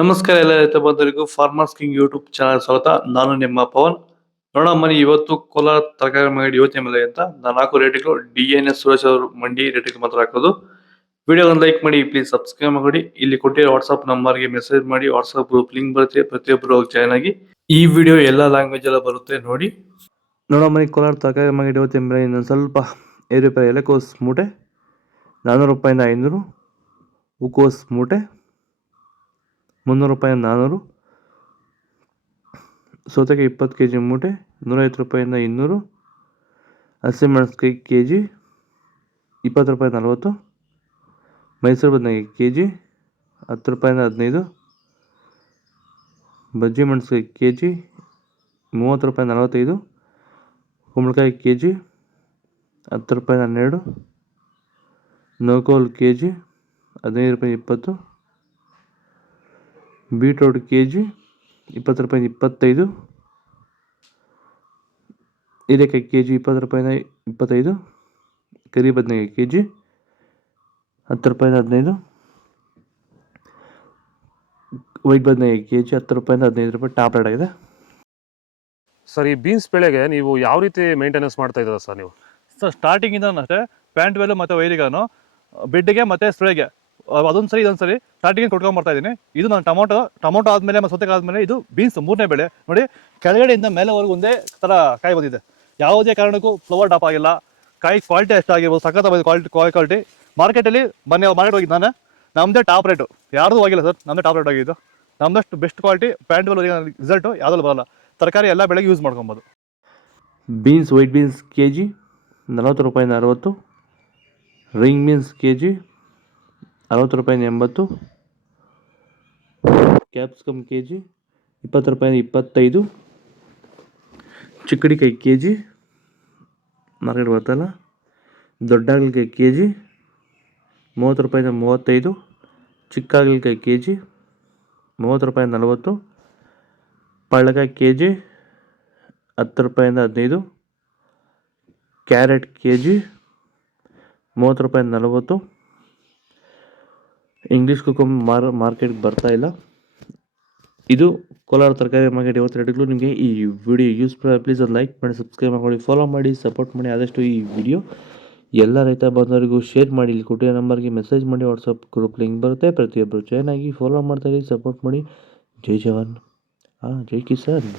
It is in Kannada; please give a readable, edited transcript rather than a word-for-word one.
ನಮಸ್ಕಾರ ಎಲ್ಲ ರೈತ ಬಂಧುಗಳಿಗೂ ಫಾರ್ಮರ್ಸ್ ಕಿಂಗ್ ಯೂಟ್ಯೂಬ್ ಚಾನಲ್ ಸ್ವಾಗತ. ನಾನು ನಿಮ್ಮ ಪವನ್. ನೋಡೋಣ ಮನಿ ಇವತ್ತು ಕೋಲಾರ ತರಕಾರಿ ಮಂಡಿ ಯೋಚನೆ ಮೇಲೆ ಅಂತ ನಾನು ಹಾಕೋ ರೇಟ್ಗಳು DNS ಸುರೇಶ್ ಅವರು ಮಂಡಿ ರೇಟ್ಗೆ ಮಾತ್ರ ಹಾಕೋದು. ವಿಡಿಯೋ ಒಂದು ಲೈಕ್ ಮಾಡಿ, ಪ್ಲೀಸ್ ಸಬ್ಸ್ಕ್ರೈಬ್ ಮಾಡಿ. ಇಲ್ಲಿ ಕೊಟ್ಟಿರೋ ವಾಟ್ಸ್ಆಪ್ ನಂಬರ್ಗೆ ಮೆಸೇಜ್ ಮಾಡಿ, ವಾಟ್ಸ್ಆಪ್ ಗ್ರೂಪ್ ಲಿಂಕ್ ಬರುತ್ತೆ, ಪ್ರತಿಯೊಬ್ಬರು ಜಾಯ್ನ್ ಆಗಿ. ಈ ವಿಡಿಯೋ ಎಲ್ಲ ಲ್ಯಾಂಗ್ವೇಜ್ ಎಲ್ಲ ಬರುತ್ತೆ ನೋಡಿ. ನೋಡೋ ಮನಿ ಕೋಲಾರ ತರಕಾರಿ ಮಂಡಿ ಯೋಚನೆ ಮೇಲೆ ಇನ್ನೊಂದು ಸ್ವಲ್ಪ ರೂಪಾಯಿ ಎಲೆಕೋಸ್ ಮೂಟೆ 400 ರೂಪಾಯಿಂದ 500, ಹೂಕೋಸ್ ಮೂಟೆ 300 ರೂಪಾಯಿಂದ 400, ಸೌತೆಕಾಯಿ 20 kg ಮೂಟೆ 150 ರೂಪಾಯಿಂದ 200, ಹಸಿಮೆಣಸಿನಕಾಯಿ kg 20 ರೂಪಾಯಿಂದ 40, ಮೈಸೂರು ಬದನೆಕಾಯಿ kg 10 ರೂಪಾಯಿಂದ 15, ಬಜ್ಜಿ ಮೆಣಸಿನಕಾಯಿ kg 30 ರೂಪಾಯಿಂದ 45, ಕುಂಬಳಕಾಯಿ kg 10 ರೂಪಾಯಿಂದ 12, ನೌಕೋಲ್ kg 15 ರೂಪಾಯಿ 20, ಬೀಟ್ರೋಟ್ kg 20 ರೂಪಾಯಿಂದ 25, ಹೀರೆಕಾಯಿ kg 20 ರೂಪಾಯಿಂದ 25, ಕರಿ ಬದನೆಕಾಯಿ kg 10 ರೂಪಾಯಿಂದ 15, ವೈಟ್ ಬದನೆಕಾಯಿ kg 10 ರೂಪಾಯಿಂದ 15 ರೂಪಾಯಿ ಟಾಪ್ ರೇಟ್ ಆಗಿದೆ. ಸರ್, ಈ ಬೀನ್ಸ್ ಬೆಳೆಗೆ ನೀವು ಯಾವ ರೀತಿ ಮೇಂಟೆನೆನ್ಸ್ ಮಾಡ್ತಾ ಇದ್ದೀರಾ ಸರ್ ನೀವು? ಸರ್, ಸ್ಟಾರ್ಟಿಂಗಿಂದ ಅಷ್ಟೇ ಪ್ಯಾಂಟ್ ವೆಲ್ಲು ಮತ್ತು ವೈರಿಗಾನು ಬೆಡ್ಗೆ ಮತ್ತು ಸ್ಪ್ರೇಗೆ ಅದೊಂದು ಸರಿ ಇದೊಂದು ಸರಿ ಸ್ಟಾರ್ಟಿಂಗ್ ಕೊಟ್ಕೊಂಡ್ಬರ್ತಾ ಇದ್ದೀನಿ. ಇದು ನಾನು ಟೊಮೊಟೊ ಆದಮೇಲೆ ಮತ್ತು ಸೌತೆಕಾಯಿ ಆದಮೇಲೆ ಇದು ಬೀನ್ಸ್ 3ನೇ ಬೆಳೆ. ನೋಡಿ, ಕೆಳಗಡೆಯಿಂದ ಮೇಲೆವರೆಗೂ ಒಂದೇ ಥರ ಕಾಯಿ ಬಂದಿದೆ. ಯಾವುದೇ ಕಾರಣಕ್ಕೂ ಫ್ಲವರ್ ಟಾಪ್ ಆಗಿಲ್ಲ. ಕಾಯಿ ಕ್ವಾಲಿಟಿ ಎಷ್ಟಾಗಿರ್ಬೋದು, ಸಖತ್ ಕ್ವಾಲಿಟಿ. ಮಾರ್ಕೆಟಲ್ಲಿ ಮಾರ್ಕೆಟ್ ಹೋಗಿದ್ದು ನಾನು, ನಮ್ಮದೇ ಟಾಪ್ ರೇಟು, ಯಾರ್ದು ಆಗಿಲ್ಲ ಸರ್, ನಮ್ಮದೇ ಟಾಪ್ ರೇಟ್ ಆಗಿದ್ದು. ನಮ್ಮದಷ್ಟು ಬೆಸ್ಟ್ ಕ್ವಾಲಿಟಿ ಪ್ಯಾಂಟ್ ವೆಲ್ ರಿಸಲ್ಟು ಯಾವುದಲ್ಲೂ ಬರೋಲ್ಲ. ತರಕಾರಿ ಎಲ್ಲ ಬೆಳೆಗೆ ಯೂಸ್ ಮಾಡ್ಕೊಬೋದು. ಬೀನ್ಸ್ ವೈಟ್ ಬೀನ್ಸ್ kg 40 ರೂಪಾಯಿಂದ 60, ರಿಂಗ್ ಬೀನ್ಸ್ kg 60 ರೂಪಾಯಿಂದ 80, ಕ್ಯಾಪ್ಸಿಕಮ್ kg 20 ರೂಪಾಯಿಂದ 25, ಚಿಕ್ಕಡಿಕಾಯಿ kg ಮಾರ್ಕೆಟ್ ಬರ್ತಲ್ಲ, ದೊಡ್ಡ ಹಾಗಲಕಾಯಿ kg 30 ರೂಪಾಯಿಂದ 35, ಚಿಕ್ಕ ಹಾಗಲಕಾಯಿ kg 30 ರೂಪಾಯಿಂದ 40, ಪಳ್ಳಕಾಯಿ kg 10 ರೂಪಾಯಿಂದ 15, ಕ್ಯಾರೆಟ್ kg 30 ರೂಪಾಯಿಂದ 40, ಇಂಗ್ಲೀಷ್ ಕುಕುಂಬರ್ ಮಾರ್ಕೆಟ್ಗೆ ಬರ್ತಾ ಇಲ್ಲ. ಇದು ಕೋಲಾರ ತರಕಾರಿ ಮಾರ್ಕೆಟ್ ಇವತ್ತು ರೇಟ್ಗಳು. ನಿಮಗೆ ಈ ವಿಡಿಯೋ ಯೂಸ್ಫುಲ್ ಪ್ಲೀಸ್ ಒಂದು ಲೈಕ್ ಮಾಡಿ, ಸಬ್ಸ್ಕ್ರೈಬ್ ಮಾಡಿ, ಫಾಲೋ ಮಾಡಿ, ಸಪೋರ್ಟ್ ಮಾಡಿ. ಆದಷ್ಟು ಈ ವಿಡಿಯೋ ಎಲ್ಲ ರೈತ ಬಂದವರಿಗೂ ಶೇರ್ ಮಾಡಿ. ಇಲ್ಲಿ ಕೊಟ್ಟಿರೋ ನಂಬರ್ಗೆ ಮೆಸೇಜ್ ಮಾಡಿ, ವಾಟ್ಸಪ್ ಗ್ರೂಪ್ ಲಿಂಕ್ ಬರುತ್ತೆ, ಪ್ರತಿಯೊಬ್ಬರು ಜಾಯ್ನ್ ಆಗಿ ಫಾಲೋ ಮಾಡ್ತಾ ಇರಿ, ಸಪೋರ್ಟ್ ಮಾಡಿ. ಜೈ ಜವಾನ್, ಜೈ ಕಿಸಾನ್.